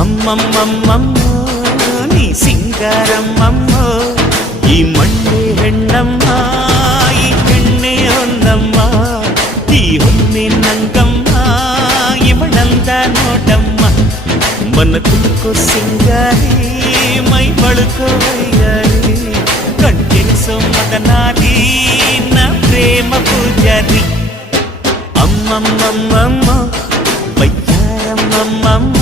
ಅಮ್ಮಮ್ಮಮ್ಮಮ್ಮ ನೀ ಸಿಂಗಾರಮ್ಮಮ್ಮ ಈ ಮಣ್ಣೆ ಹೆಣ್ಣಮ್ಮ ಈ ಹೆಣ್ಣೆ ಹೊನ್ನಮ್ಮ ಈ ಹೊನ್ನೆ ನಂಗಮ್ಮ ಇವಳಂದ ನೋಡಮ್ಮ ಮನ ತುಳ್ಕೋ ಸಿಂಗಾರಿ ಮೈ ಬಳುಕೋ ವೈಯಾರಿ ಕಣ್ತಿರಿಸೋ ಮದನಾರಿ ನ ಪ್ರೇಮ ಪೂಜಾರಿ ಅಮ್ಮಮ್ಮಮ್ಮಮ್ಮ ಬಯ್ಯಾರಮ್ಮಮ್ಮ